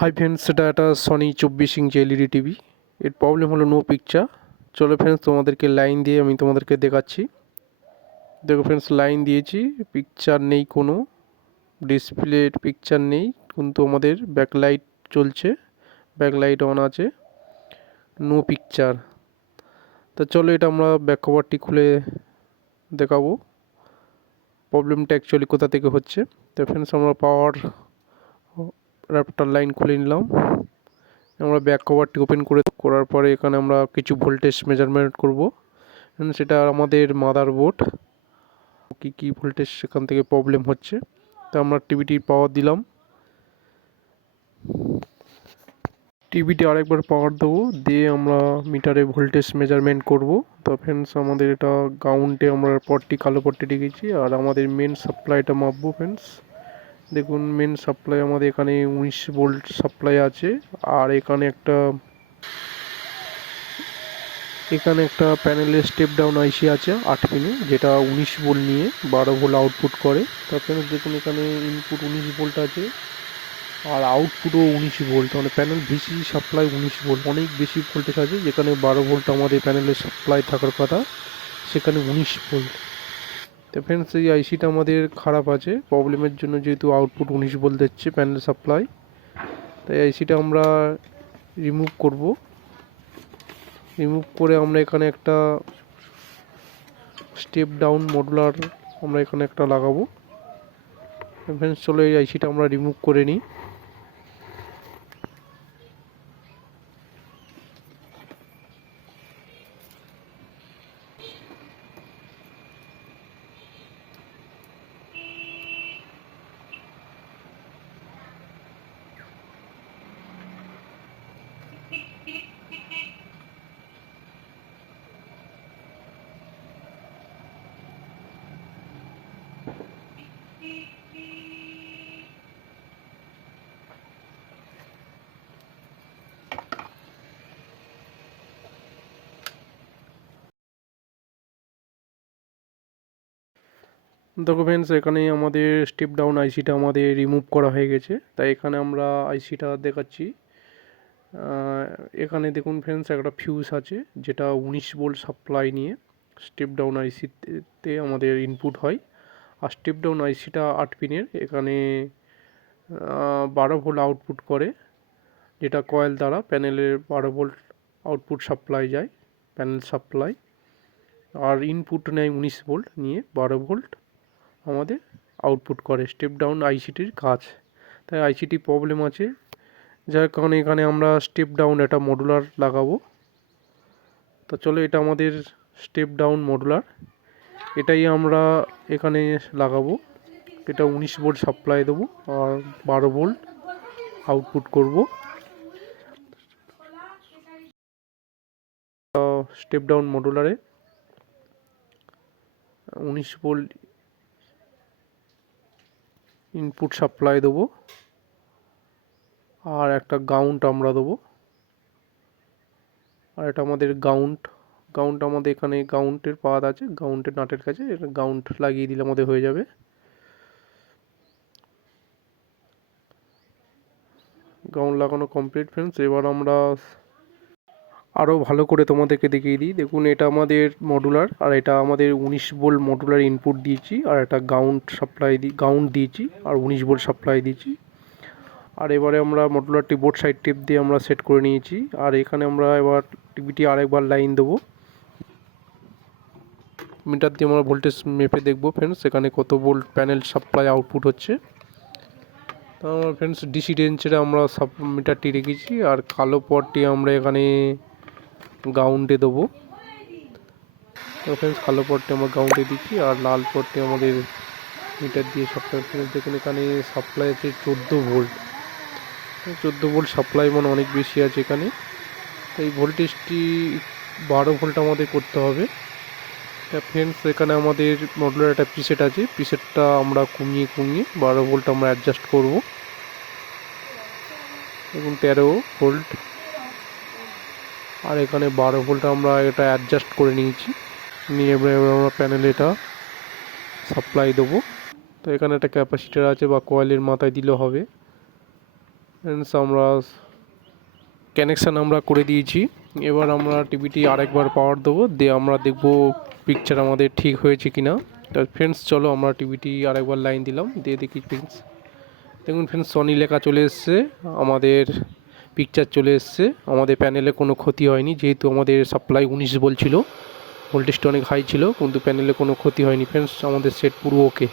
Hi friends, এটা একটা Sony 24 inch LED TV. এর প্রবলেম হলো নো পিকচার। চলো ফ্রেন্ডস, তোমাদেরকে লাইন দিয়ে আমি তোমাদেরকে দেখাচ্ছি। দেখো ফ্রেন্ডস, লাইন দিয়েছি, পিকচার নেই, কোনো ডিসপ্লের পিকচার নেই, কিন্তু আমাদের ব্যাকলাইট চলছে, ব্যাকলাইট অন আছে, নো পিকচার। তা চলো এটা আমরা ব্যাক কভারটি খুলে দেখাবো প্রবলেমটা অ্যাকচুয়ালি কোথা থেকে হচ্ছে। তো ফ্রেন্ডস, আমরা পাওয়ার অ্যাডাপ্টার লাইন খুলে নিলাম। আমরা ব্যাক কভারটি ওপেন করার পরে এখানে আমরা কিছু ভোল্টেজ মেজারমেন্ট করব। সেটা আমাদের মাদারবোর্ড কি ভোল্টেজ সেখান থেকে প্রবলেম হচ্ছে। তো আমরা টিভিটির পাওয়ার দিলাম, টিভিটি আরেকবার পাওয়ার দেবো, দিয়ে আমরা মিটারে ভোল্টেজ মেজারমেন্ট করব। তো ফ্রেন্ডস, আমাদের এটা গ্রাউন্ডে আমরা পটটি কালো পট্টি রেখেছি, আর আমাদের মেন সাপ্লাইটা মাপবো। ফ্রেন্ডস দেখুন, মেন সাপ্লাই আমাদের এখানে 19 ভোল্ট সাপ্লাই আছে, আর এখানে একটা প্যানেলের স্টেপ ডাউন আইসি আছে 8 পিনে, যেটা 19 ভোল্ট নিয়ে 12 ভোল্ট আউটপুট করে। তারপরে দেখুন এখানে ইনপুট 19 ভোল্ট আছে, আর আউটপুটও 19 ভোল্ট, মানে প্যানেল ভিসি সাপ্লাই 19 ভোল্ট, অনেক বেশি ভোল্টেজ আছে। যেখানে 12 ভোল্ট আমাদের প্যানেলের সাপ্লাই থাকার কথা, সেখানে 19 ভোল্ট। তো ফ্রেন্ডস, এই আইসিটা আমাদের খারাপ আছে প্রবলেমের জন্য, যেহেতু আউটপুট 19 ভোল্ট দিচ্ছে প্যানেল সাপ্লাই। তাই আইসিটা আমরা রিমুভ করব। রিমুভ করে আমরা এখানে একটা স্টেপ ডাউন মডুলার আমরা এখানে একটা লাগাবো। ফ্রেন্ডস চলো এই আইসিটা আমরা রিমুভ করে নিই। দেখো ফ্রেন্ডস, এখানে আমাদের স্টেপ ডাউন আইসিটা আমাদের রিমুভ করা হয়ে গেছে। তাই এখানে আমরা আইসিটা দেখাচ্ছি। এখানে দেখুন ফ্রেন্ডস, একটা ফিউজ আছে, যেটা 19 ভোল্ট সাপ্লাই নিয়ে স্টেপ ডাউন আইসিতে আমাদের ইনপুট হয়। আর স্টেপ ডাউন আইসিটা 8 পিনের, এখানে 12 ভোল্ট আউটপুট করে, যেটা কয়েল দ্বারা প্যানেলের 12 ভোল্ট আউটপুট সাপ্লাই যায়, প্যানেল সাপ্লাই। আর ইনপুট নেয় 19 ভোল্ট নিয়ে 12 ভোল্ট আমাদের আউটপুট করে স্টেপ ডাউন আইসিটির কাজ। তাই আইসিটি প্রবলেম আছে, যার কারণে এখানে আমরা স্টেপ ডাউন একটা মডুলার লাগাবো। তো চলো এটা আমাদের স্টেপ ডাউন মডুলার, এটাই আমরা এখানে লাগাবো। এটা 19 ভোল্ট সাপ্লাই দেবো আর 12 ভোল্ট আউটপুট করব। স্টেপ ডাউন মডুলারে 19 ভোল্ট ইনপুট সাপ্লাই দেবো, আর একটা গাউন্ট আমরা দেবো। আর এটা আমাদের গাউন্ট আমাদের এখানে গাউন্টের পাত আছে, গাউন্টের নাটের কাছে এটা গাউন্ট লাগিয়ে দিলে আমাদের হয়ে যাবে। গাউন্ট লাগানো কমপ্লিট ফ্রেন্ডস। এবার আমরা আরও ভালো করে তোমাদেরকে দেখিয়ে দিই। দেখুন এটা আমাদের মডুলার, আর এটা আমাদের 19 ভোল্ট মডুলার ইনপুট দিয়েছি, আর একটা গাউন্ট দিয়েছি, আর 19 ভোল্ট সাপ্লাই দিয়েছি। আর এবারে আমরা মডুলারটি বোর্ড সাইড টেপ দিয়ে আমরা সেট করে নিয়েছি। আর এখানে আমরা এবার টিভিটি আরেকবার লাইন দেবো, মিটার দিয়ে আমরা ভোল্টেজ মেপে দেখবো ফ্রেন্ডস এখানে কত ভোল্ট প্যানেল সাপ্লাই আউটপুট হচ্ছে। তো আমরা ফ্রেন্ডস ডিসি রেঞ্জের আমরা মিটারটি রেখেছি, আর কালো পটটি আমরা এখানে গাউন্ডে দেবো। তো ফ্রেন্ডস কালো পটটি আমরা গাউন্ডে দিচ্ছি, আর লাল পটটি আমাদের মিটার দিয়ে সাপ্লাই। দেখুন এখানে সাপ্লাই আছে 14 ভোল্ট, 14 ভোল্ট সাপ্লাই মানে অনেক বেশি আছে এখানে। এই ভোল্টেজটি 12 ভোল্ট আমাদের করতে হবে। ফ্রেন্ডস এখানে আমাদের মডুলার একটা প্রিসেট আছে, প্রিসেটটা আমরা কমিয়ে 12 ভোল্ট আমরা অ্যাডজাস্ট করব। দেখুন 13 ভোল্ট, আর এখানে 12 ভোল্ট আমরা এটা অ্যাডজাস্ট করে নিয়েছি। নিয়ে এবার আমরা প্যানেলে এটা সাপ্লাই দেবো। তো এখানে একটা ক্যাপাসিটার আছে বা কয়েলের মাথায় দিলেও হবে। ফ্রেন্ডস আমরা কানেকশান আমরা করে দিয়েছি। এবার আমরা টিভিটি আরেকবার পাওয়ার দেবো, দিয়ে আমরা দেখব পিকচার আমাদের ঠিক হয়েছে কিনা। তো ফ্রেন্ডস চলো আমরা টিভিটি আরেকবার লাইন দিলাম, দিয়ে দেখি ফ্রেন্ডস দেখুন ফ্রেন্ডস সনি লেখা চলে এসছে, আমাদের পিকচার চলে এসছে। আমাদের প্যানেলে কোনো ক্ষতি হয়নি, যেহেতু আমাদের সাপ্লাই 19 বলছিল, ভোল্টেজটা অনেক হাই ছিল, কিন্তু প্যানেলে কোনো ক্ষতি হয়নি। ফ্রেন্ডস আমাদের সেট পুরো ওকে।